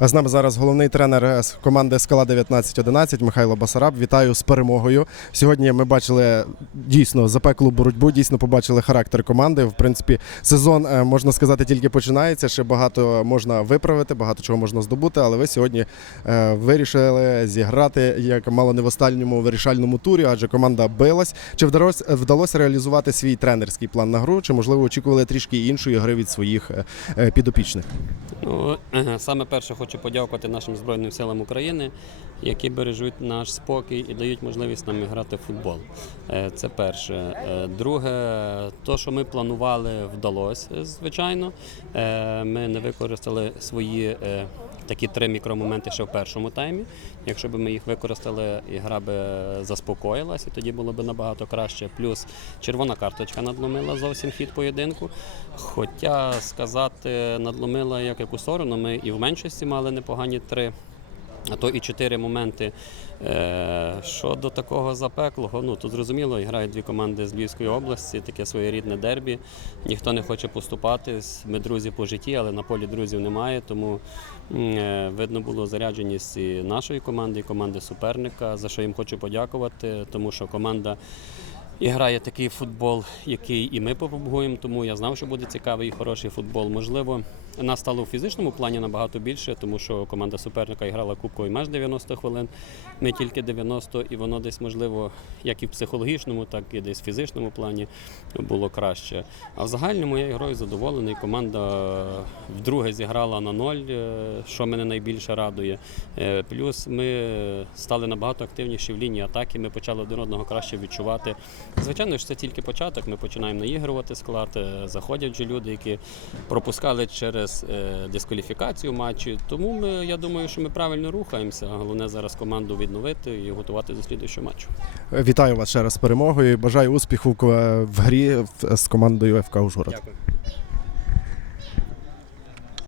З нами зараз головний тренер команди Скала 1911 Михайло Басараб. Вітаю з перемогою. Сьогодні ми бачили дійсно запеклу боротьбу, дійсно побачили характер команди. В принципі, сезон е, можна сказати тільки починається. Ще багато можна виправити, багато чого можна здобути. Але ви сьогодні е, вирішили зіграти як мало не в останньому вирішальному турі, адже команда билась. Чи вдалося реалізувати свій тренерський план на гру? Чи можливо очікували трішки іншої гри від своїх е, підопічних? Ну, саме перше хочу подякувати нашим Збройним силам України, які бережуть наш спокій і дають можливість нам грати в футбол. Е, Це перше. Е, Друге, то, що ми планували, вдалося, звичайно. Е, Ми не використали свої. Такі три мікромоменти ще в першому таймі. Якщо б ми їх використали, і гра би заспокоїлась, і тоді було б набагато краще. Плюс червона карточка надломила зовсім хід поєдинку. Хоча сказати, надломила як яку сторону, ми і в меншості мали непогані три. А то і чотири моменти. Е, Щодо такого запеклого, ну тут зрозуміло, грають дві команди з Львівської області, таке своєрідне дербі. Ніхто не хоче поступатись. Ми друзі по житті, але на полі друзів немає. Тому е, видно було зарядженість і нашої команди, і команди суперника, за що їм хочу подякувати, тому що команда. І грає такий футбол, який і ми пропагуємо, тому я знав, що буде цікавий і хороший футбол. Можливо, нас стало у фізичному плані набагато більше, тому що команда суперника грала кубковий матч 90 хвилин. Ми тільки 90, і воно десь можливо, як і в психологічному, так і десь в фізичному плані було краще. А в загальному я грою задоволений. Команда вдруге зіграла на ноль, е, що мене найбільше радує. Е, Плюс ми стали набагато активніші в лінії атаки. Ми почали один одного краще відчувати. Звичайно ж, це тільки початок. Ми починаємо наігрувати склад. е, Заходять вже люди, які пропускали через е, дискваліфікацію матчі. Тому ми, я думаю, що ми правильно рухаємося. Головне зараз команду відновити і готувати до слідуючого матчу. Вітаю вас ще раз з перемогою. Бажаю успіху в грі з командою ФК Ужгород. Дякую.